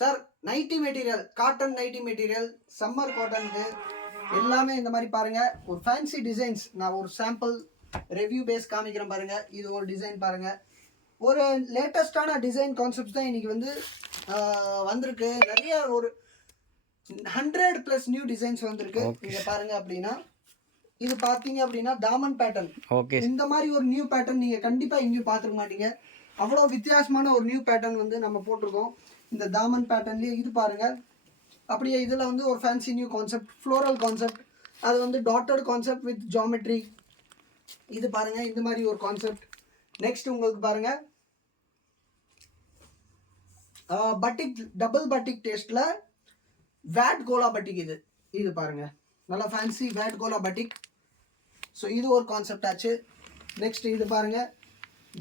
Sir nighty material, cotton nighty material, summer காட்டனுக்கு எல்லாமே இந்த மாதிரி பாருங்க. ஒரு ஃபேன்சி டிசைன்ஸ் நான் ஒரு சாம்பிள் ரிவ்யூ பேஸ் காமிக்கிறேன் பாருங்க. இது ஒரு டிசைன் பாருங்க. ஒரு லேட்டஸ்டான டிசைன் கான்செப்ட்ஸ் தான் இன்னைக்கு வந்து வந்திருக்கு. நிறைய ஒரு 100+ நியூ டிசைன்ஸ் வந்திருக்கு. இங்க பாருங்க. அப்படின்னா இது பாத்தீங்க அப்படின்னா தாமன் பேட்டர்ன். இந்த மாதிரி ஒரு நியூ பேட்டர்ன் நீங்க கண்டிப்பா எங்கேயும் பார்த்துக்க மாட்டீங்க. அவ்வளோ வித்தியாசமான ஒரு நியூ பேட்டர்ன் வந்து நம்ம போட்டிருக்கோம். இந்த தாமன் பேட்டர்ன்லேயே இது பாருங்க. அப்படியே இதில் வந்து ஒரு fancy new concept, floral concept, அது வந்து டாட்டட் கான்செப்ட் வித் ஜாமெட்ரி. இது பாருங்க, இந்த மாதிரி ஒரு கான்செப்ட். நெக்ஸ்ட் உங்களுக்கு பாருங்க பட்டிக், டபுள் பட்டிக் டேஸ்ட்ல வேட் கோலா பட்டிக். இது பாருங்க, நல்லா ஃபேன்சி வேட் கோலா பட்டிக். ஸோ இது ஒரு கான்செப்ட் ஆச்சு. நெக்ஸ்ட் இது பாருங்க,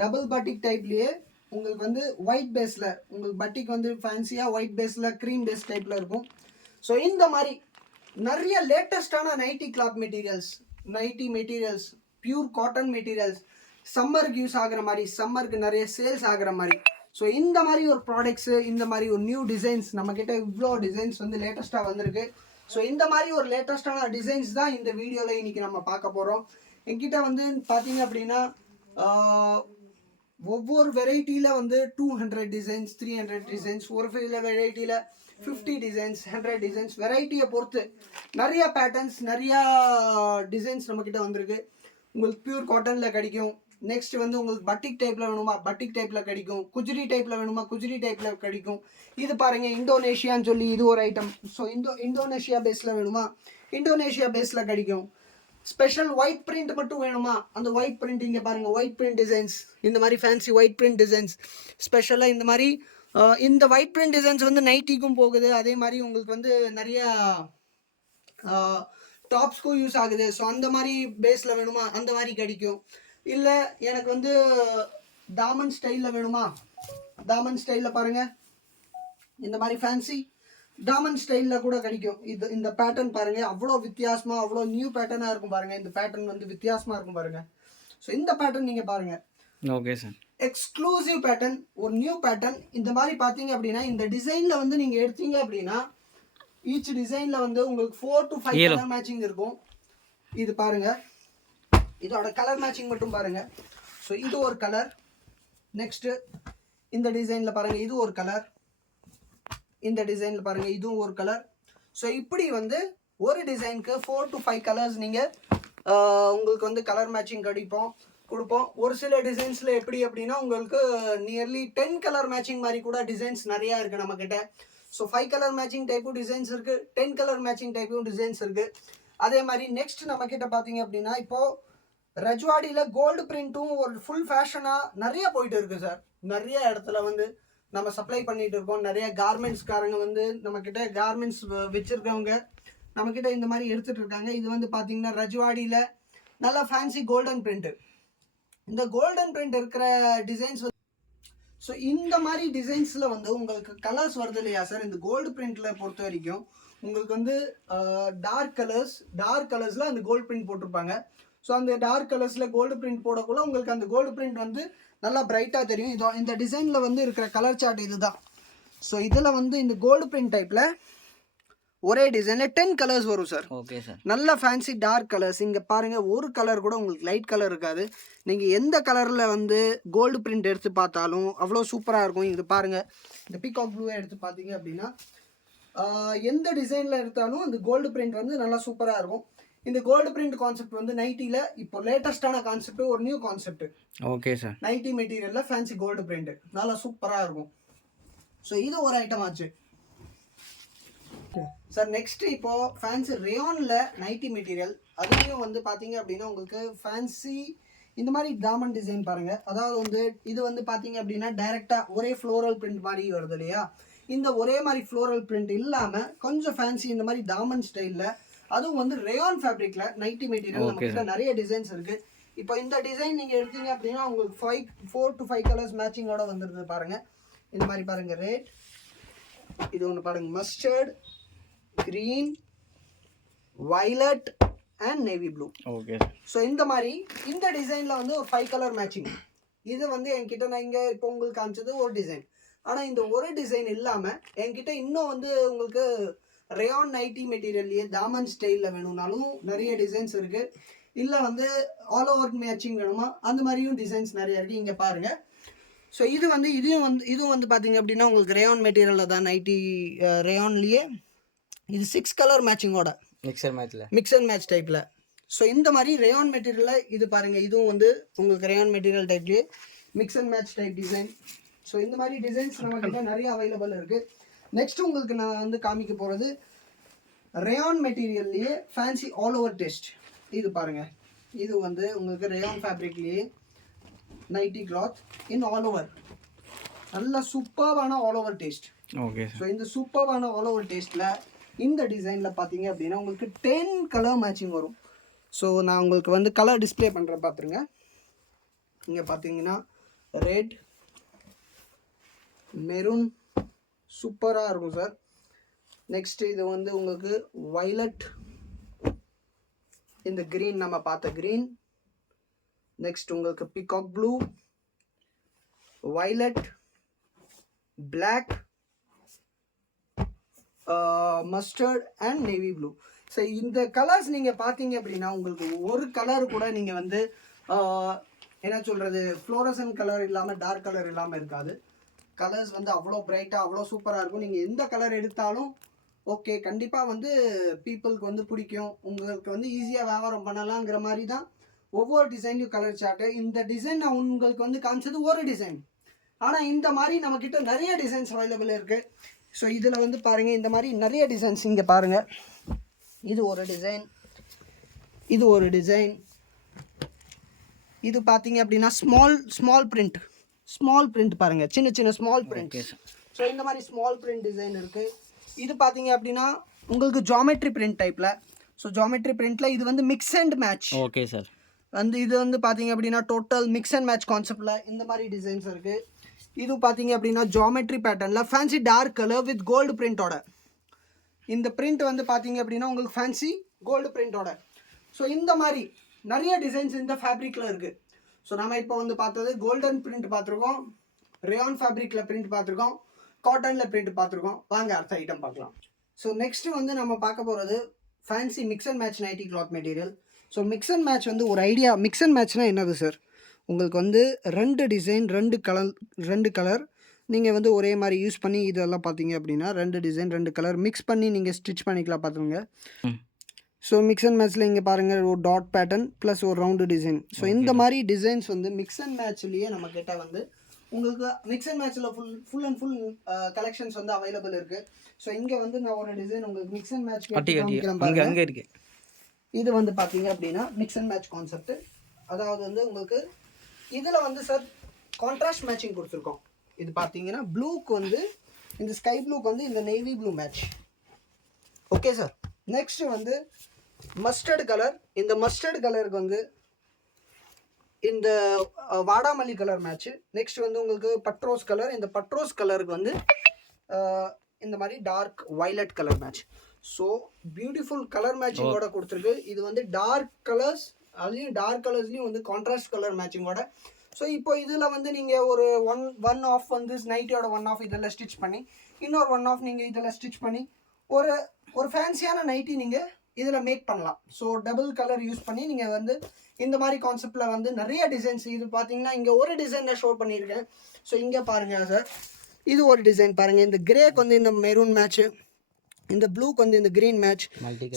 டபுள் பட்டிக் டைப்லேயே உங்களுக்கு வந்து ஒயிட் பேஸில், உங்களுக்கு பட்டிக் வந்து ஃபேன்சியாக ஒயிட் பேஸில் க்ரீம் பேஸ் டைப்பில் இருக்கும். ஸோ இந்த மாதிரி நிறைய லேட்டஸ்டான nighty cloth materials, nighty materials, pure cotton materials, சம்மருக்கு யூஸ் ஆகிற மாதிரி, சம்மருக்கு நிறைய சேல்ஸ் ஆகிற மாதிரி. ஸோ இந்த மாதிரி ஒரு ப்ராடக்ட்ஸு, இந்த மாதிரி ஒரு நியூ டிசைன்ஸ் நம்மக்கிட்ட இவ்வளோ டிசைன்ஸ் வந்து லேட்டஸ்ட்டாக வந்திருக்கு. ஸோ இந்த மாதிரி ஒரு லேட்டஸ்டான டிசைன்ஸ் தான் இந்த வீடியோவில் இன்றைக்கி நம்ம பார்க்க போகிறோம். என்கிட்ட வந்து பார்த்தீங்க அப்படின்னா ஒவ்வொரு வெரைட்டியில் வந்து 200 டிசைன்ஸ், 300 டிசைன்ஸ், ஒரு வெரைட்டியில் 50 டிசைன்ஸ், 100 டிசைன்ஸ், வெரைட்டியை பொறுத்து நிறைய பேட்டர்ன்ஸ், நிறையா டிசைன்ஸ் நம்மக்கிட்ட வந்திருக்கு. உங்களுக்கு பியூர் காட்டனில் கிடைக்கும். நெக்ஸ்ட் வந்து உங்களுக்கு பட்டிக் டைப்பில் வேணுமா, பட்டிக் டைப்பில் கிடைக்கும். குஜ்ரி டைப்பில் வேணுமா, குஜ்ரி டைப்பில் கிடைக்கும். இது பாருங்கள், இந்தோனேஷியான்னு சொல்லி இது ஒரு ஐட்டம். ஸோ இந்தோனேஷியா பேஸில் வேணுமா, இந்தோனேஷியா பேஸில் கிடைக்கும். ஸ்பெஷல் ஒயிட் பிரிண்ட் மட்டும் வேணுமா, அந்த ஒயிட் பிரிண்ட் இங்கே பாருங்கள், ஒயிட் பிரிண்ட் டிசைன்ஸ், இந்த மாதிரி ஃபேன்சி ஒயிட் பிரிண்ட் டிசைன்ஸ் ஸ்பெஷலாக இந்த மாதிரி. இந்த ஒயிட் பிரிண்ட் டிசைன்ஸ் வந்து நைட்டிக்கும் போகுது. அதே மாதிரி உங்களுக்கு வந்து நிறையா டாப்ஸ்க்கும் யூஸ் ஆகுது. ஸோ அந்த மாதிரி பேஸில் வேணுமா, அந்த மாதிரி கிடைக்கும். இல்லை எனக்கு வந்து தாமன் ஸ்டைலில் வேணுமா, தாமன் ஸ்டைலில் பாருங்கள், இந்த மாதிரி ஃபேன்சி டாமன் ஸ்டைலில் கூட கிடைக்கும். இந்த பேட்டர்ன் பாருங்கள், அவ்வளோ வித்தியாசமாக, அவ்வளோ நியூ பேட்டர்னாக இருக்கும் பாருங்கள். இந்த பேட்டர்ன் வந்து வித்தியாசமாக இருக்கும் பாருங்கள். ஸோ இந்த பேட்டர்ன் நீங்கள் பாருங்கள். ஓகே சார், எக்ஸ்க்ளூசிவ் பேட்டர்ன், ஒரு நியூ பேட்டர்ன். இந்த மாதிரி பார்த்தீங்க அப்படின்னா இந்த டிசைனில் வந்து நீங்கள் எடுத்தீங்க அப்படின்னா ஈச் டிசைனில் வந்து உங்களுக்கு 4 to 5 கலர் மேட்சிங் இருக்கும். இது பாருங்கள், இதோட கலர் மேட்சிங் மட்டும் பாருங்கள். ஸோ இது ஒரு கலர். நெக்ஸ்ட்டு இந்த டிசைனில் பாருங்கள், இது ஒரு கலர். இந்த டிசைனில் பாருங்கள், இதுவும் ஒரு கலர். ஸோ இப்படி வந்து ஒரு டிசைனுக்கு 4 to 5 கலர்ஸ் நீங்கள் உங்களுக்கு வந்து கலர் மேட்சிங் கொடுப்போம். ஒரு சில டிசைன்ஸில் எப்படி அப்படின்னா உங்களுக்கு நியர்லி 10 கலர் மேட்சிங் மாதிரி கூட டிசைன்ஸ் நிறையா இருக்குது நம்மக்கிட்ட. ஸோ 5 கலர் மேட்சிங் டைப்பும் டிசைன்ஸ் இருக்குது, 10 கலர் மேட்சிங் டைப்பும் டிசைன்ஸ் இருக்குது. அதே மாதிரி நெக்ஸ்ட் நம்மக்கிட்ட பார்த்தீங்க அப்படின்னா இப்போது ரஜ்வாடியில் கோல்டு பிரிண்ட்டும் ஒரு ஃபுல் ஃபேஷனாக நிறைய போயிட்டு இருக்குது சார். நிறைய இடத்துல வந்து நம்ம சப்ளை பண்ணிட்டு இருக்கோம். நிறைய கார்மெண்ட்ஸ்காரங்க வந்து நம்மக்கிட்ட கார்மெண்ட்ஸ் வச்சுருக்கவங்க நம்மக்கிட்ட இந்த மாதிரி எடுத்துகிட்டு இருக்காங்க. இது வந்து பார்த்தீங்கன்னா ரஜ்வாடியில் நல்லா ஃபேன்சி கோல்டன் பிரிண்ட்டு. இந்த கோல்டன் பிரிண்ட் இருக்கிற டிசைன்ஸ் வந்து ஸோ இந்த மாதிரி டிசைன்ஸில் வந்து உங்களுக்கு கலர்ஸ் வருது இல்லையா சார். இந்த கோல்டு பிரிண்டில் பொறுத்த வரைக்கும் உங்களுக்கு வந்து டார்க் கலர்ஸில் அந்த கோல்டு பிரிண்ட் போட்டிருப்பாங்க. ஸோ அந்த டார்க் கலர்ஸில் கோல்டு பிரிண்ட் போடக்குள்ள உங்களுக்கு அந்த கோல்டு பிரிண்ட் வந்து நல்லா பிரைட்டாக தெரியும். இந்த டிசைனில் வந்து இருக்கிற கலர் சார்ட் இதுதான். ஸோ இதில் வந்து இந்த கோல்டு பிரிண்ட் டைப்பில் ஒரே டிசைனில் 10 கலர்ஸ் வரும் சார். ஓகே சார், நல்ல ஃபேன்சி டார்க் கலர்ஸ். இங்கே பாருங்கள், ஒரு கலர் கூட உங்களுக்கு லைட் கலர் இருக்காது. நீங்கள் எந்த கலரில் வந்து கோல்டு பிரிண்ட் எடுத்து பார்த்தாலும் அவ்வளோ சூப்பராக இருக்கும். இது பாருங்கள், இந்த பீகாக் ப்ளூவை எடுத்து பார்த்தீங்க அப்படின்னா எந்த டிசைனில் எடுத்தாலும் அந்த கோல்டு பிரிண்ட் வந்து நல்லா சூப்பராக இருக்கும். இந்த கோல்டு பிரிண்ட் கான்செப்ட் வந்து நைட்டியில் இப்போ லேட்டஸ்டான கான்செப்ட், ஒரு new concept. Okay sir, nighty மெட்டீரியலில் ஃபேன்சி கோல்டு பிரிண்ட் நல்லா சூப்பராக இருக்கும். ஸோ இது ஒரு ஐட்டம் ஆச்சு சார். நெக்ஸ்ட் இப்போ ஃபேன்சி ரேயானில் நைட்டி மெட்டீரியல், அதுலேயும் வந்து பார்த்தீங்க அப்படின்னா உங்களுக்கு ஃபேன்சி இந்த மாதிரி தாமன் டிசைன் பாருங்கள். அதாவது வந்து இது வந்து பார்த்தீங்க அப்படின்னா டைரெக்டாக ஒரே ஃப்ளோரல் பிரிண்ட் மாதிரி வருது இல்லையா. இந்த ஒரே மாதிரி ஃப்ளோரல் பிரிண்ட் இல்லாமல் கொஞ்சம் ஃபேன்சி இந்த மாதிரி தாமன் ஸ்டைலில், அதுவும் வந்து ரேயான் ஃபேப்ரிக்ல நைட்டி மெட்டீரியல் நம்மகிட்ட நிறைய டிசைன்ஸ் இருக்கு. இப்போ இந்த டிசைன் நீங்க எடுத்தீங்க அப்படின்னா உங்களுக்கு 4 to 5 கலர்ஸ் மேட்சிங்கோட வந்துருது பாருங்க. இந்த மாதிரி பாருங்க, ரெட், இது ஒன்று பாருங்க, mustard, green, violet and navy blue. Okay. So இந்த மாதிரி இந்த டிசைன்ல வந்து ஒரு 5 கலர் மேட்சிங். இது வந்து என்கிட்ட நான் இங்கே இப்போ உங்களுக்கு காமிச்சது ஒரு டிசைன். ஆனால் இந்த ஒரு டிசைன் இல்லாமல் என்கிட்ட இன்னும் வந்து உங்களுக்கு ரேயான் நைட்டி மெட்டீரியல்லையே தாமன் ஸ்டைலில் வேணும்னாலும் நிறைய டிசைன்ஸ் இருக்குது. இல்லை வந்து ஆல் ஓவர் மேட்சிங் வேணுமா அந்த மாதிரியும் டிசைன்ஸ் நிறைய இருக்குது. இங்கே பாருங்கள். ஸோ இது வந்து இதுவும் வந்து பார்த்தீங்க அப்படின்னா உங்களுக்கு ரேயான் மெட்டீரியலில் தான் நைட்டி ரேயான்லேயே இது 6 கலர் மேட்சிங்கோட மிக்ஸ் அண்ட் மேட்ச் டைப்பில். ஸோ இந்த மாதிரி ரேயான் மெட்டீரியலில் இது பாருங்கள், இதுவும் வந்து உங்களுக்கு ரேயான் மெட்டீரியல் டைப்லேயே mix and match type design. So இந்த மாதிரி டிசைன்ஸ் நம்மக்கிட்ட நிறைய அவைலபிள் இருக்குது. நெக்ஸ்ட் உங்களுக்கு நான் வந்து காமிக்க போகிறது ரேயான் மெட்டீரியல்லையே ஃபேன்சி ஆல் ஓவர் டெஸ்ட். இது பாருங்கள், இது வந்து உங்களுக்கு ரேயான் ஃபேப்ரிக்லேயே nighty cloth in all over, நல்ல சூப்பர்வான all over taste. Okay. So இந்த சூப்பர்வான ஆல் ஓவர் டேஸ்ட்டில் இந்த டிசைனில் பார்த்தீங்க அப்படின்னா உங்களுக்கு 10 கலர் மேட்சிங் வரும். ஸோ நான் உங்களுக்கு வந்து கலர் டிஸ்பிளே பண்ணுறேன் பார்த்துருங்க. இங்கே பார்த்தீங்கன்னா ரெட், மெரூன் சூப்பராக இருக்கும் சார். நெக்ஸ்ட் இது வந்து உங்களுக்கு வைலட், இந்த க்ரீன் நம்ம பார்த்த க்ரீன். நெக்ஸ்ட் உங்களுக்கு peacock blue, violet, black, mustard and navy blue. So இந்த கலர்ஸ் நீங்கள் பார்த்தீங்க அப்படின்னா உங்களுக்கு ஒரு கலர் கூட நீங்கள் வந்து என்ன சொல்கிறது ஃப்ளோரசன் கலர் இல்லாமல் டார்க் கலர் இல்லாமல் இருக்காது. கலர்ஸ் வந்து அவ்வளோ பிரைட்டாக அவ்வளோ சூப்பராக இருக்கும். நீங்கள் எந்த கலர் எடுத்தாலும் ஓகே, கண்டிப்பாக வந்து பீப்புளுக்கு வந்து பிடிக்கும், உங்களுக்கு வந்து ஈஸியாக வியாபாரம் பண்ணலாங்கிற மாதிரி தான் ஒவ்வொரு டிசைன்லையும் கலர் சார்ட்டு. இந்த டிசைன் நான் உங்களுக்கு வந்து காமிச்சது ஒரு டிசைன், ஆனால் இந்த மாதிரி நம்மக்கிட்ட நிறைய டிசைன்ஸ் அவைலபிள் இருக்குது. ஸோ இதில் வந்து பாருங்கள், இந்த மாதிரி நிறைய டிசைன்ஸ் இங்கே பாருங்கள். இது ஒரு டிசைன், இது ஒரு டிசைன். இது பார்த்தீங்க அப்படின்னா ஸ்மால் பிரிண்ட் பாருங்கள், சின்ன சின்ன ஸ்மால் பிரிண்ட். ஸோ இந்த மாதிரி ஸ்மால் பிரிண்ட் டிசைன் இருக்குது. இது பார்த்தீங்க அப்படின்னா உங்களுக்கு ஜாமெட்ரி பிரிண்ட் டைப்பில். ஸோ ஜாமெட்ரி பிரிண்ட்டில் இது வந்து mix and match. Okay sir. வந்து இது வந்து பார்த்தீங்க அப்படின்னா டோட்டல் மிக்ஸ் அண்ட் மேட்ச் கான்செப்டில் இந்த மாதிரி டிசைன்ஸ் இருக்குது. இது பார்த்தீங்க அப்படின்னா ஜாமெட்ரி பேட்டர்னில் fancy dark colour with gold பிரிண்டோட. இந்த பிரிண்ட் வந்து பார்த்தீங்க அப்படின்னா உங்களுக்கு ஃபேன்சி கோல்டு பிரிண்டோட. ஸோ இந்த மாதிரி நிறைய டிசைன்ஸ் இந்த ஃபேப்ரிக்கில் இருக்குது. ஸோ நம்ம இப்போ வந்து பார்த்தது கோல்டன் பிரிண்ட் பார்த்துருக்கோம், ரேயான் ஃபேப்ரிக்கில் பிரிண்ட் பார்த்துருக்கோம், காட்டனில் பிரிண்ட் பார்த்துருக்கோம். வாங்க அடுத்த ஐட்டம் பார்க்கலாம். ஸோ நெக்ஸ்ட்டு வந்து நம்ம பார்க்க போகிறது fancy mix and match nighty cloth material. So mix and match வந்து ஒரு ஐடியா. மிக்ஸ் அண்ட் மேட்ச்னால் என்னது சார்? உங்களுக்கு வந்து 2 டிசைன் 2 கலர் நீங்கள் வந்து ஒரே மாதிரி யூஸ் பண்ணி இதெல்லாம் பார்த்தீங்க அப்படின்னா 2 டிசைன் 2 கலர் மிக்ஸ் பண்ணி நீங்கள் ஸ்டிச் பண்ணிக்கலாம் பார்த்துங்க. ஸோ மிக்ஸ் அண்ட் மேட்ச்சில் இங்கே பாருங்கள் ஒரு டாட் பேட்டர்ன் ப்ளஸ் ஒரு ரவுண்டு டிசைன். ஸோ இந்த மாதிரி டிசைன்ஸ் வந்து மிக்ஸ் அண்ட் மேட்ச்லேயே நம்ம கிட்ட வந்து உங்களுக்கு மிக்ஸ் அண்ட் மேட்ச்சில் ஃபுல் அண்ட் ஃபுல் கலெக்ஷன்ஸ் வந்து அவைலபிள் இருக்குது. ஸோ இங்கே வந்து நான் ஒரு டிசைன் உங்களுக்கு மிக்ஸ் அண்ட் மேட்ச் அங்கே இருக்கு. இது வந்து பார்த்தீங்க அப்படின்னா மிக்ஸ் அண்ட் மேட்ச் கான்செப்ட். அதாவது வந்து உங்களுக்கு இதில் வந்து சார் கான்ட்ராஸ்ட் மேட்சிங் கொடுத்துருக்கோம். இது பார்த்தீங்கன்னா ப்ளூக்கு வந்து இந்த ஸ்கை ப்ளூக்கு வந்து இந்த navy blue match. Okay sir. Next வந்து மஸ்டர்ட் கலர். இந்த மஸ்டர்ட் கலருக்கு வந்து இந்த வாடாமல்லி கலர் மேட்ச்சு. நெக்ஸ்ட் வந்து உங்களுக்கு பட்ரோஸ் கலர். இந்த பட்ரோஸ் கலருக்கு வந்து இந்த மாதிரி dark violet colour match. So beautiful colour மேட்சிங்கோட கொடுத்துருக்கு. இது வந்து டார்க் கலர்ஸ், அதுலேயும் டார்க் கலர்ஸ்லேயும் வந்து கான்ட்ராஸ்ட் கலர் மேட்சிங்கோட. ஸோ இப்போ இதில் வந்து நீங்கள் ஒரு ஒன் ஆஃப் வந்து நைட்டியோட 1 ஆஃப் இதெல்லாம் ஸ்டிச் பண்ணி இன்னொரு 1 ஆஃப் நீங்கள் இதில் ஸ்டிச் பண்ணி ஒரு ஃபேன்சியான நைட்டி நீங்கள் இதில் மேக் பண்ணலாம். ஸோ டபுள் கலர் யூஸ் பண்ணி நீங்கள் வந்து இந்த மாதிரி கான்செப்டில் வந்து நிறைய டிசைன்ஸ். இது பார்த்தீங்கன்னா இங்கே ஒரு டிசைன் நான் ஷோ பண்ணியிருக்கேன். ஸோ இங்கே பாருங்கள் சார், இது ஒரு டிசைன் பாருங்கள். இந்த கிரேக்கு வந்து இந்த மெரூன் மேட்ச்சு, இந்த ப்ளூக்கு வந்து இந்த க்ரீன் மேட்ச்,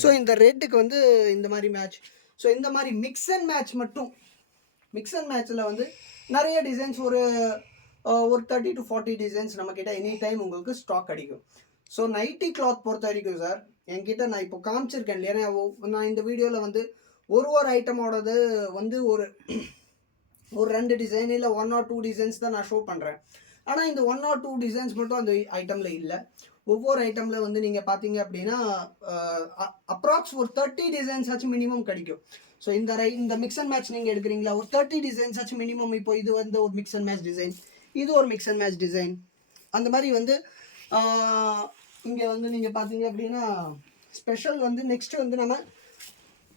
ஸோ இந்த ரெட்டுக்கு வந்து இந்த மாதிரி மேட்ச். ஸோ இந்த மாதிரி மிக்ஸ் அண்ட் மேட்ச் மட்டும் மிக்ஸ் அண்ட் மேட்ச்சில் வந்து நிறைய டிசைன்ஸ் ஒரு 30 to 40 டிசைன்ஸ் நம்மக்கிட்ட எனி டைம் உங்களுக்கு ஸ்டாக் கிடைக்கும். ஸோ நைட்டி கிளாத் பொறுத்த வரைக்கும் சார் என்கிட்ட நான் இப்போ காமிச்சிருக்கேன் இல்லையா, நான் இந்த வீடியோவில் வந்து ஒரு ஐட்டமோடது வந்து ஒரு 2 டிசைன் இல்லை 1 or 2 டிசைன்ஸ் தான் நான் ஷோ பண்ணுறேன். ஆனால் இந்த 1 or 2 டிசைன்ஸ் மட்டும் அந்த ஐட்டமில் இல்லை. ஒவ்வொரு ஐட்டமில் வந்து நீங்கள் பார்த்தீங்க அப்படின்னா அப்ராக்ஸ் ஒரு 30 டிசைன்ஸ் ஆச்சு மினிமம் கிடைக்கும். ஸோ இந்த மிக்ஸ் அண்ட் மேட்ச் நீங்கள் எடுக்கிறீங்களா, ஒரு 30 டிசைன்ஸ் ஆச்சு மினிமம். இப்போ இது வந்து ஒரு மிக்ஸ் அண்ட் மேட்ச் டிசைன், இது ஒரு மிக்ஸ் அண்ட் மேட்ச் டிசைன். அந்த மாதிரி வந்து இங்கே வந்து நீங்கள் பார்த்தீங்க அப்படின்னா ஸ்பெஷல் வந்து நெக்ஸ்ட் வந்து நம்ம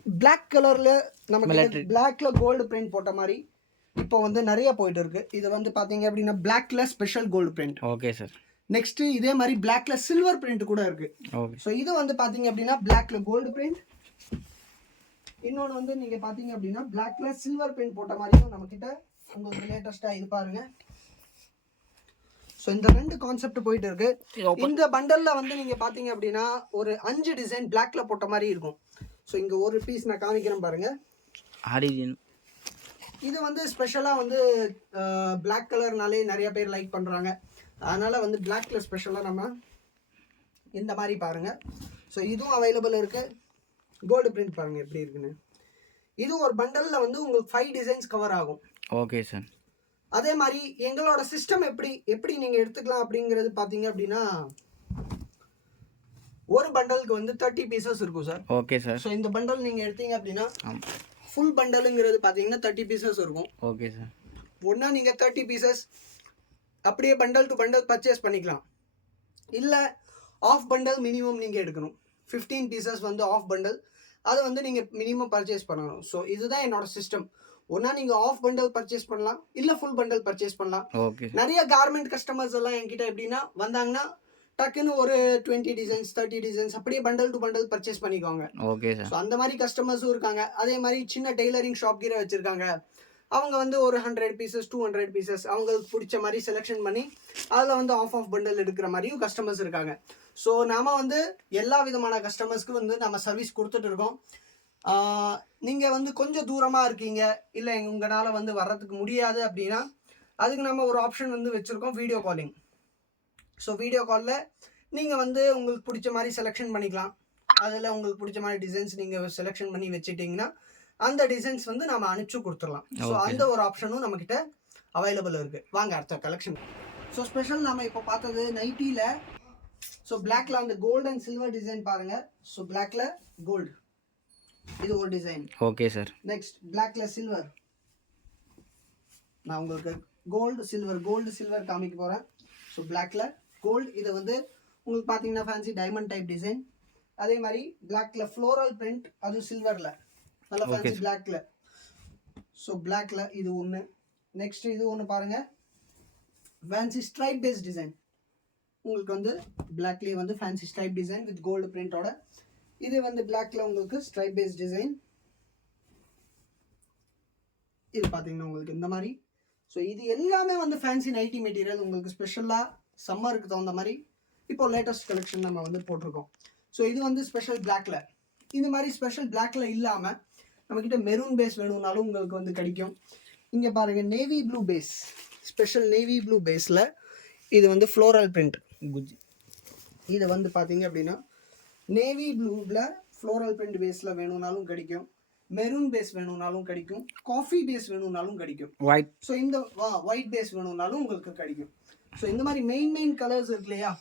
பிளாக் கலரில் நமக்கு பிளாக்ல கோல்டு பிரிண்ட் போட்ட மாதிரி இப்போ வந்து நிறைய போயிட்டு இருக்கு. இது வந்து பார்த்தீங்க அப்படின்னா பிளாக்ல special gold print. Okay sir. Next இதே மாதிரி பிளாக்ல சில்வர் பிரிண்ட் கூட இருக்கு. ஓகே. ஸோ இது வந்து பார்த்தீங்க அப்படின்னா பிளாக்ல கோல்டு பிரிண்ட். இன்னொன்று வந்து நீங்கள் பார்த்தீங்க அப்படின்னா பிளாக்ல சில்வர் பிரிண்ட் போட்ட மாதிரியும் நம்மக்கிட்ட உங்களுக்கு லேட்டஸ்ட்டாக இது பாருங்க. ஸோ இந்த 2 கான்செப்ட் போயிட்டு இருக்கு. இந்த பண்டலில் வந்து நீங்கள் பார்த்தீங்க அப்படின்னா ஒரு 5 டிசைன் பிளாக்ல போட்ட மாதிரி இருக்கும். ஸோ இங்கே ஒரு பீஸ் நான் காமிக்கிறேன் பாருங்க. ஆரிஜின் இது வந்து ஸ்பெஷலாக வந்து பிளாக் கலர்னாலே நிறைய பேர் லைக் பண்ணுறாங்க. அதனால் வந்து பிளாக்ல ஸ்பெஷலாக நம்ம இந்த மாதிரி பாருங்கள். ஸோ இதுவும் அவைலபிள் இருக்குது. கோல்டு பிரிண்ட் பாருங்கள் எப்படி இருக்குன்னு. இது ஒரு பண்டலில் வந்து உங்களுக்கு 5 டிசைன்ஸ் கவர் ஆகும். Okay sir. அதே மாதிரி எங்களோட சிஸ்டம் எப்படி நீங்கள் எடுத்துக்கலாம் அப்படிங்கிறது பார்த்தீங்க அப்படின்னா ஒரு பண்டலுக்கு வந்து 30 பீசஸ் இருக்கும் சார். Okay sir. ஸோ இந்த பண்டல் நீங்கள் எடுத்தீங்க அப்படின்னா ஃபுல் பண்டலுங்கிறது பார்த்தீங்கன்னா 30 பீசஸ் இருக்கும். Okay sir. ஒன்றா நீங்கள் 30 பீசஸ் அப்படியே பண்டல் டு பண்டல் பர்ச்சேஸ் பண்ணிக்கலாம். இல்லை ஆஃப் பண்டல் மினிமம் நீங்கள் எடுக்கணும். 15 பீசஸ் வந்து ஆஃப் பண்டல், அதை வந்து நீங்கள் மினிமம் பர்ச்சேஸ் பண்ணணும். ஸோ இதுதான் என்னோட சிஸ்டம். ஒன்றா நீங்கள் ஆஃப் பண்டல் பர்ச்சேஸ் பண்ணலாம், இல்லை ஃபுல் பண்டல் பர்ச்சேஸ் பண்ணலாம். ஓகே. நிறைய கார்மெண்ட் கஸ்டமர்ஸ் எல்லாம் என்கிட்ட எப்படின்னா வந்தாங்கன்னா டக்குன்னு ஒரு 20 டிசைன்ஸ் 30 டிசைன்ஸ் அப்படியே பண்டல் டு பண்டல் பர்ச்சேஸ் பண்ணிக்குவாங்க. Okay sir. ஸோ அந்த மாதிரி கஸ்டமர்ஸும் இருக்காங்க. அதே மாதிரி சின்ன டெய்லரிங் ஷாப் கீரை வச்சுருக்காங்க. அவங்க வந்து ஒரு 100 பீசஸ் 200 பீசஸ் அவங்களுக்கு பிடிச்ச மாதிரி செலெக்ஷன் பண்ணி அதில் வந்து ஆஃப் பண்டல் எடுக்கிற மாதிரியும் கஸ்டமர்ஸ் இருக்காங்க. ஸோ நாம் வந்து எல்லா விதமான கஸ்டமர்ஸ்க்கு வந்து நம்ம சர்வீஸ் கொடுத்துட்டு இருக்கோம். நீங்கள் வந்து கொஞ்சம் தூரமாக இருக்கீங்க, இல்லை உங்களால் வந்து வர்றதுக்கு முடியாது அப்படின்னா அதுக்கு நம்ம ஒரு ஆப்ஷன் வந்து வச்சுருக்கோம், வீடியோ காலிங். ஸோ வீடியோ காலில் நீங்கள் வந்து உங்களுக்கு பிடிச்ச மாதிரி செலெக்ஷன் பண்ணிக்கலாம். அதில் உங்களுக்கு பிடிச்ச மாதிரி டிசைன்ஸ் நீங்கள் செலெக்ஷன் பண்ணி வச்சுட்டிங்கன்னா அந்த டிசைன்ஸ் வந்து நம்ம அனுப்பிச்சு கொடுத்துடலாம். ஸோ அந்த ஒரு ஆப்ஷனும் நம்மக்கிட்ட அவைலபிள் இருக்குது. வாங்க அடுத்த கலெக்ஷன். ஸோ ஸ்பெஷல் நம்ம இப்போ பார்த்தது நைட்டியில். ஸோ பிளாக்ல அந்த கோல்டு அண்ட் சில்வர் டிசைன் பாருங்கள். ஸோ பிளாக்ல கோல்டு இது ஒரு டிசைன். Okay sir. நெக்ஸ்ட் பிளாக்ல சில்வர். நான் உங்களுக்கு கோல்டு சில்வர் காமிக்க போகிறேன். ஸோ பிளாக்ல கோல்டு, இது வந்து உங்களுக்கு பார்த்தீங்கன்னா ஃபேன்சி டைமண்ட் டைப் டிசைன். அதே மாதிரி பிளாக்ல ஃப்ளோரல் பிரிண்ட், அதுவும் சில்வரில் நல்லா ஃபேன்சி பிளாக்ல. ஸோ பிளாக்ல இது ஒன்று. நெக்ஸ்ட் இது ஒன்று பாருங்கள், ஃபேன்சி ஸ்ட்ரைப் பேஸ் டிசைன். உங்களுக்கு வந்து பிளாக்லேயே வந்து fancy stripe design with gold பிரிண்டோட. இது வந்து பிளாக்ல உங்களுக்கு ஸ்ட்ரைப் பேஸ் டிசைன். இது பார்த்தீங்கன்னா உங்களுக்கு இந்த மாதிரி. ஸோ இது எல்லாமே வந்து ஃபேன்சி நைட்டி மெட்டீரியல். உங்களுக்கு ஸ்பெஷலாக சம்மருக்கு தகுந்த மாதிரி இப்போ லேட்டஸ்ட் கலெக்ஷன் நம்ம வந்து போட்டிருக்கோம். ஸோ இது வந்து ஸ்பெஷல் பிளாக்ல. இது மாதிரி ஸ்பெஷல் பிளாக்ல இல்லாமல் நம்மக்கிட்ட மெரூன் பேஸ் வேணும்னாலும் உங்களுக்கு வந்து கிடைக்கும். இங்கே பாருங்கள், navy blue base, special navy blue பேஸில் இது வந்து ஃப்ளோரல் பிரிண்ட். இது வந்து பார்த்தீங்க அப்படின்னா நேவி ப்ளூவில் ஃப்ளோரல் பிரிண்ட் பேஸில் வேணும்னாலும் கிடைக்கும், மெரூன் பேஸ் வேணும்னாலும் கிடைக்கும், காஃபி பேஸ் வேணும்னாலும் கிடைக்கும், ஒயிட். ஸோ இந்த ஒயிட் பேஸ் வேணும்னாலும் உங்களுக்கு கிடைக்கும். ஸோ இந்த மாதிரி மெயின் கலர்ஸ் இருக்கு இல்லையா,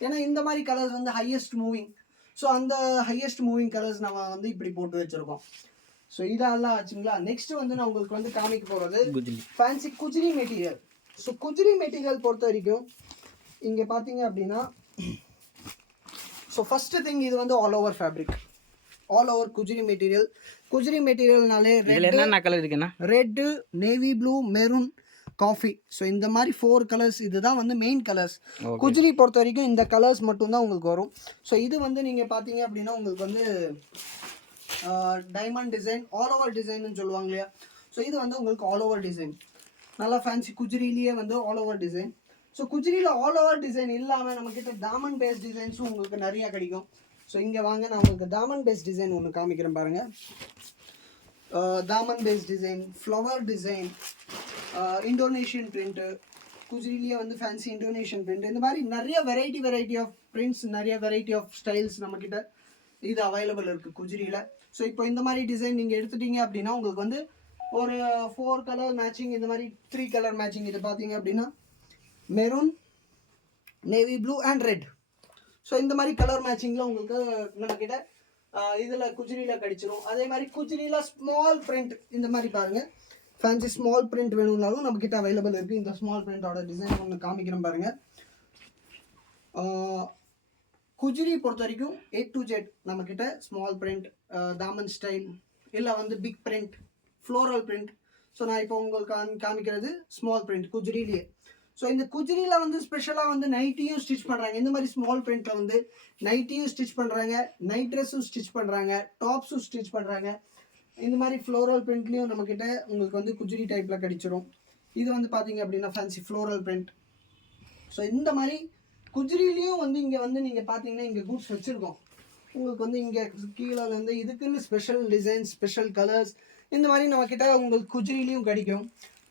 ஏன்னா இந்த மாதிரி கலர்ஸ் வந்து ஹையஸ்ட் மூவிங். ஸோ அந்த ஹையஸ்ட் மூவிங் கலர்ஸ் நம்ம வந்து இப்படி போட்டு வச்சுருக்கோம். ஸோ இதெல்லாம் ஆச்சுங்களா. நெக்ஸ்ட் வந்து நான் உங்களுக்கு வந்து காமிக்க போகிறது fancy Gujri material. So Gujri material பொறுத்த வரைக்கும் இங்கே பார்த்தீங்க அப்படின்னா, ஸோ ஃபஸ்ட்டு திங் இது வந்து all over fabric, all over Gujri material. Gujri மெட்டீரியல்னாலே red, navy blue, maroon, coffee. So இந்த மாதிரி 4 கலர்ஸ் இதுதான் வந்து மெயின் கலர்ஸ். குஜ்ரி பொறுத்த வரைக்கும் இந்த கலர்ஸ் மட்டும்தான் உங்களுக்கு வரும். ஸோ இது வந்து நீங்கள் பார்த்தீங்க அப்படின்னா உங்களுக்கு வந்து டைமண்ட் டிசைன், ஆல் ஓவர் டிசைன்னு சொல்லுவாங்க இல்லையா. ஸோ இது வந்து உங்களுக்கு ஆல் ஓவர் டிசைன், நல்லா ஃபேன்சி குஜ்ரிலேயே வந்து ஆல் ஓவர் டிசைன். ஸோ குஜ்ரியில் ஆல் ஓவர் டிசைன் இல்லாமல் நம்மக்கிட்ட தாமன் பேஸ் டிசைன்ஸும் உங்களுக்கு நிறையா கிடைக்கும். ஸோ இங்கே வாங்க, நான் உங்களுக்கு தாமன் பேஸ் டிசைன் ஒன்று காமிக்கிறேன் பாருங்கள். தாமன் base design, flower design, Indonesian print, குஜ்ரிலேயே வந்து ஃபேன்சி இந்தோனேஷியன் பிரிண்ட், இந்த மாதிரி நிறைய வெரைட்டி ஆஃப் பிரிண்ட்ஸ், நிறைய வெரைட்டி ஆஃப் ஸ்டைல்ஸ் நம்மக்கிட்ட இது அவைலபிள் இருக்குது குஜ்ரியில். ஸோ இப்போ இந்த மாதிரி டிசைன் நீங்கள் எடுத்துட்டீங்க அப்படின்னா உங்களுக்கு வந்து ஒரு 4 கலர் மேட்சிங், இந்த மாதிரி 3 கலர் மேட்சிங். இது பார்த்தீங்க அப்படின்னா maroon, navy blue and red. So இந்த மாதிரி கலர் மேட்சிங்கில் உங்களுக்கு நம்மக்கிட்ட இதில் குஜ்ரியில் கிடைச்சிரும். அதே மாதிரி குஜ்ரியில் ஸ்மால் பிரிண்ட் இந்த மாதிரி பாருங்கள், ஃபேன்சி ஸ்மால் பிரிண்ட் வேணும்னாலும் நம்மக்கிட்ட அவைலபிள் இருக்குது. இந்த ஸ்மால் பிரிண்டோட டிசைன் ஒன்று காமிக்கிறேன் பாருங்கள். குஜ்ரி பொறுத்த வரைக்கும் A to Z நம்மக்கிட்ட ஸ்மால் பிரிண்ட், தாமன் ஸ்டைல், இல்லை வந்து big print, floral print. So நான் இப்போ உங்களுக்கு காமிக்கிறது ஸ்மால் பிரிண்ட் குஜ்ரிலேயே. ஸோ இந்த குஜ்ரியில் வந்து ஸ்பெஷலாக வந்து நைட்டியும் ஸ்டிச் பண்ணுறாங்க. இந்த மாதிரி ஸ்மால் பிரிண்ட்டில் வந்து நைட்டியும் ஸ்டிச் பண்ணுறாங்க, நைட் ட்ரெஸ்ஸும் ஸ்டிச் பண்ணுறாங்க, டாப்ஸும் ஸ்டிச் பண்ணுறாங்க. இந்த மாதிரி ஃப்ளோரல் பிரிண்ட்லேயும் நம்மக்கிட்ட உங்களுக்கு வந்து குஜ்ரி டைப்பில் கிடைச்சிரும். இது வந்து பார்த்தீங்க அப்படின்னா ஃபேன்சி ஃப்ளோரல் பிரிண்ட். ஸோ இந்த மாதிரி குஜ்ரிலையும் வந்து இங்கே வந்து நீங்கள் பார்த்தீங்கன்னா இங்கே கூட்ஸ் வச்சுருக்கோம். உங்களுக்கு வந்து இங்கே கீழேருந்து இதுக்குன்னு ஸ்பெஷல் டிசைன்ஸ், ஸ்பெஷல் கலர்ஸ் இந்த மாதிரி நம்மக்கிட்ட உங்களுக்கு குஜ்ரிலையும் கிடைக்கும்.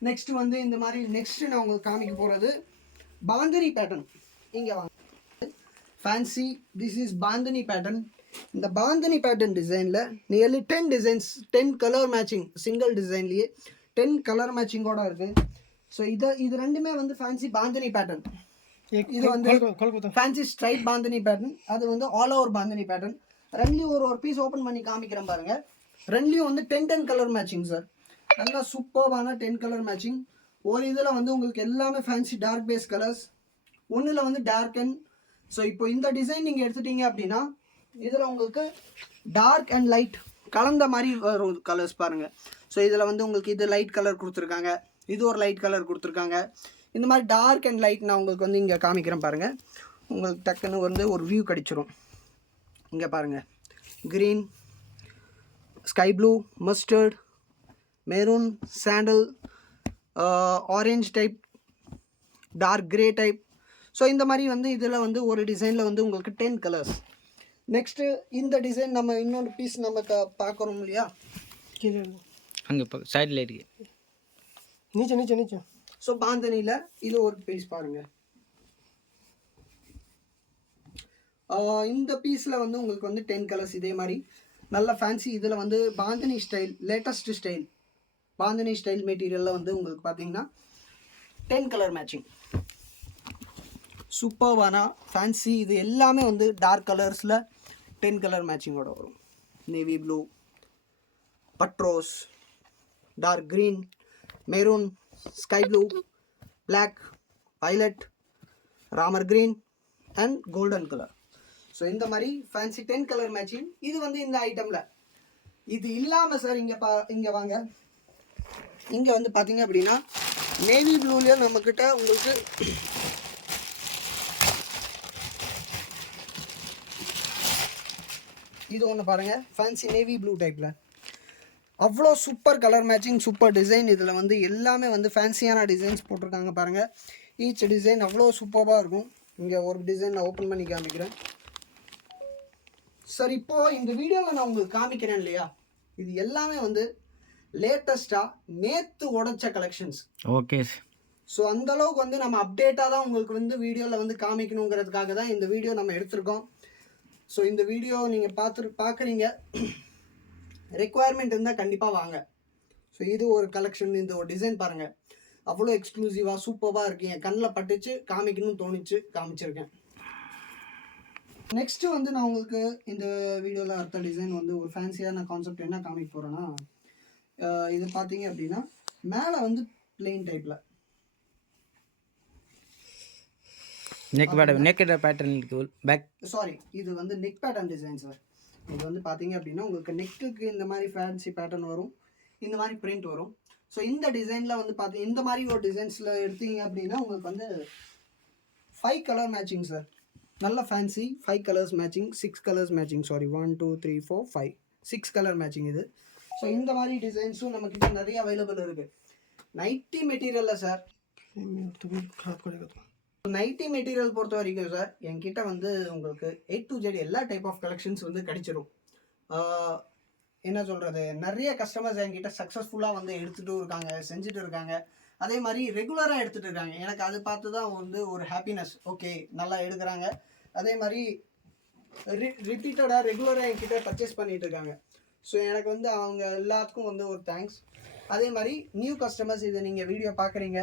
நெக்ஸ்ட்டு வந்து இந்த மாதிரி நெக்ஸ்ட்டு நான் உங்களுக்கு காமிக்க போகிறது பாந்தனி பேட்டர்ன். இங்கே வாங்க, fancy this is bandhani pattern. இந்த பாந்தனி பேட்டர்ன் டிசைனில் nearly 10 designs, 10 colour matching, single டிசைன்லேயே 10 கலர் மேட்சிங்கோட இருக்குது. ஸோ இது ரெண்டுமே வந்து ஃபேன்சி பாந்தனி பேட்டர்ன். இது வந்து ஃபேன்சி ஸ்ட்ரைட் பாந்தனி பேட்டர்ன், அது வந்து ஆல் ஓவர் பாந்தனி பேட்டர்ன். ரெண்டுலையும் ஒரு பீஸ் ஓப்பன் பண்ணி காமிக்கிறேன் பாருங்கள். ரெண்டுலையும் வந்து 10 கலர் மேட்சிங் சார். நல்லா சூப்பர்வான 10 கலர் மேட்சிங். ஒரு இதில் வந்து உங்களுக்கு எல்லாமே ஃபேன்சி டார்க் பேஸ் கலர்ஸ், ஒன்றில் வந்து டார்க் அண்ட். ஸோ இப்போ இந்த டிசைன் நீங்கள் எடுத்துட்டீங்க அப்படின்னா இதில் உங்களுக்கு டார்க் அண்ட் லைட் கலந்த மாதிரி வரும் கலர்ஸ் பாருங்கள். ஸோ இதில் வந்து உங்களுக்கு இது லைட் கலர் கொடுத்துருக்காங்க, இது ஒரு லைட் கலர் கொடுத்துருக்காங்க. இந்த மாதிரி டார்க் அண்ட் லைட் நான் உங்களுக்கு வந்து இங்கே காமிக்கிறேன் பாருங்கள். உங்களுக்கு டக்குன்னு வந்து ஒரு வியூ கிடச்சிரும். இங்கே பாருங்கள், green, sky blue, mustard, maroon, sandal, orange type, dark grey type. So இந்த மாதிரி வந்து இதில் வந்து ஒரு டிசைனில் வந்து உங்களுக்கு 10 கலர்ஸ். நெக்ஸ்ட்டு இந்த டிசைன் நம்ம இன்னொரு பீஸ் நம்ம பார்க்குறோம் இல்லையா, அங்கே சைடில் இருக்கு, நீச்சே நீச்சே நீச்சே. ஸோ பாந்தனியில் இது ஒரு பீஸ் பாருங்கள். இந்த பீஸில் வந்து உங்களுக்கு வந்து 10 கலர்ஸ் இதே மாதிரி நல்ல ஃபேன்சி. இதில் வந்து bandhani style, latest style bandhani style மெட்டீரியலில் வந்து உங்களுக்கு பார்த்தீங்கன்னா 10 கலர் மேட்சிங் சூப்பர்வான ஃபேன்சி. இது எல்லாமே வந்து டார்க் கலர்ஸில் 10 கலர் மேட்சிங்கோட வரும். நேவி ப்ளூ, பட்ரோஸ், dark green, maroon, sky blue, black, violet, Ramar green and golden colour. So இந்த மாதிரி ஃபேன்சி 10 கலர் மேட்சிங். இது வந்து இந்த ஐட்டமில் இது இல்லாமல் சார் இங்கே வாங்க. இங்கே வந்து பார்த்தீங்க அப்படின்னா நேவி ப்ளூலேயே நம்மக்கிட்ட உங்களுக்கு இது ஒன்று பாருங்கள், ஃபேன்சி நேவி ப்ளூ டைப்பில் அவ்வளோ super colour matching, super design. இதில் வந்து எல்லாமே வந்து ஃபேன்சியான டிசைன்ஸ் போட்டிருக்காங்க பாருங்கள். ஈச் டிசைன் அவ்வளோ சூப்பராக இருக்கும். இங்கே ஒரு டிசைன் நான் ஓப்பன் பண்ணி காமிக்கிறேன் சார். இப்போது இந்த வீடியோவில் நான் உங்களுக்கு காமிக்கிறேன் இல்லையா, இது எல்லாமே வந்து லேட்டஸ்ட்டாக நேற்று உடைச்ச கலெக்ஷன்ஸ். ஓகே. ஸோ அந்தளவுக்கு வந்து நம்ம அப்டேட்டாக தான் உங்களுக்கு வந்து வீடியோவில் வந்து காமிக்கணுங்கிறதுக்காக தான் இந்த வீடியோ நம்ம எடுத்திருக்கோம். ஸோ இந்த வீடியோ நீங்கள் பார்க்குறீங்க, ரெக்குவயர்மெண்ட் இருந்தால் கண்டிப்பாக வாங்க. ஸோ இது ஒரு கலெக்ஷன், இந்த ஒரு டிசைன் பாருங்கள், அவ்வளோ எக்ஸ்க்ளூசிவாக சூப்பராக இருக்குது. என் கண்ணில் பட்டுச்சு, காமிக்கணும்னு தோணிச்சு, காமிச்சிருக்கேன். நெக்ஸ்ட்டு வந்து நான் உங்களுக்கு இந்த வீடியோவில் அடுத்த டிசைன் வந்து ஒரு ஃபேன்சியான கான்செப்ட் என்ன காமிக்க போகிறேன்னா, இது பார்த்தீங்க அப்படின்னா மேலே வந்து பிளெயின் டைப்பில் நெக் பேட்டர்ன் இருக்குது. பேக் சாரி, இது வந்து நெக் பேட்டர்ன் டிசைன் சார். இது வந்து பார்த்தீங்க அப்படின்னா உங்களுக்கு நெக்குக்கு இந்த மாதிரி ஃபேன்சி பேட்டர்ன் வரும், இந்த மாதிரி பிரிண்ட் வரும். ஸோ இந்த டிசைனில் வந்து பார்த்தீங்க இந்த மாதிரி ஒரு டிசைன்ஸில் எடுத்தீங்க அப்படின்னா உங்களுக்கு வந்து 5 கலர் மேட்சிங் சார். நல்ல fancy 5 colours matching, 6 colours matching, sorry 1 2 3 4 5 6 colour matching இது. ஸோ இந்த மாதிரி டிசைன்ஸும் நம்மக்கிட்ட நிறைய அவைலபிள் இருக்குது. நைட்டி மெட்டீரியலில் சார், நைட்டி மெட்டீரியல் பொறுத்த வரைக்கும் சார் என்கிட்ட வந்து உங்களுக்கு A to Z எல்லா டைப் ஆஃப் கலெக்ஷன்ஸ் வந்து கிடைச்சிடும். என்ன சொல்கிறது, நிறைய கஸ்டமர்ஸ் என்கிட்ட சக்ஸஸ்ஃபுல்லாக வந்து எடுத்துகிட்டும் இருக்காங்க, செஞ்சுட்டு இருக்காங்க. அதே மாதிரி ரெகுலராக எடுத்துகிட்டு இருக்காங்க. எனக்கு அது பார்த்து தான் வந்து ஒரு ஹாப்பினஸ். ஓகே, நல்லா எடுக்கிறாங்க. அதே மாதிரி ரிப்பீட்டடாக ரெகுலராக என்கிட்ட பர்ச்சேஸ் பண்ணிகிட்டு இருக்காங்க. ஸோ எனக்கு வந்து அவங்க எல்லாத்துக்கும் வந்து ஒரு தேங்க்ஸ். அதே மாதிரி நியூ கஸ்டமர்ஸ் இதை நீங்கள் வீடியோ பார்க்குறீங்க,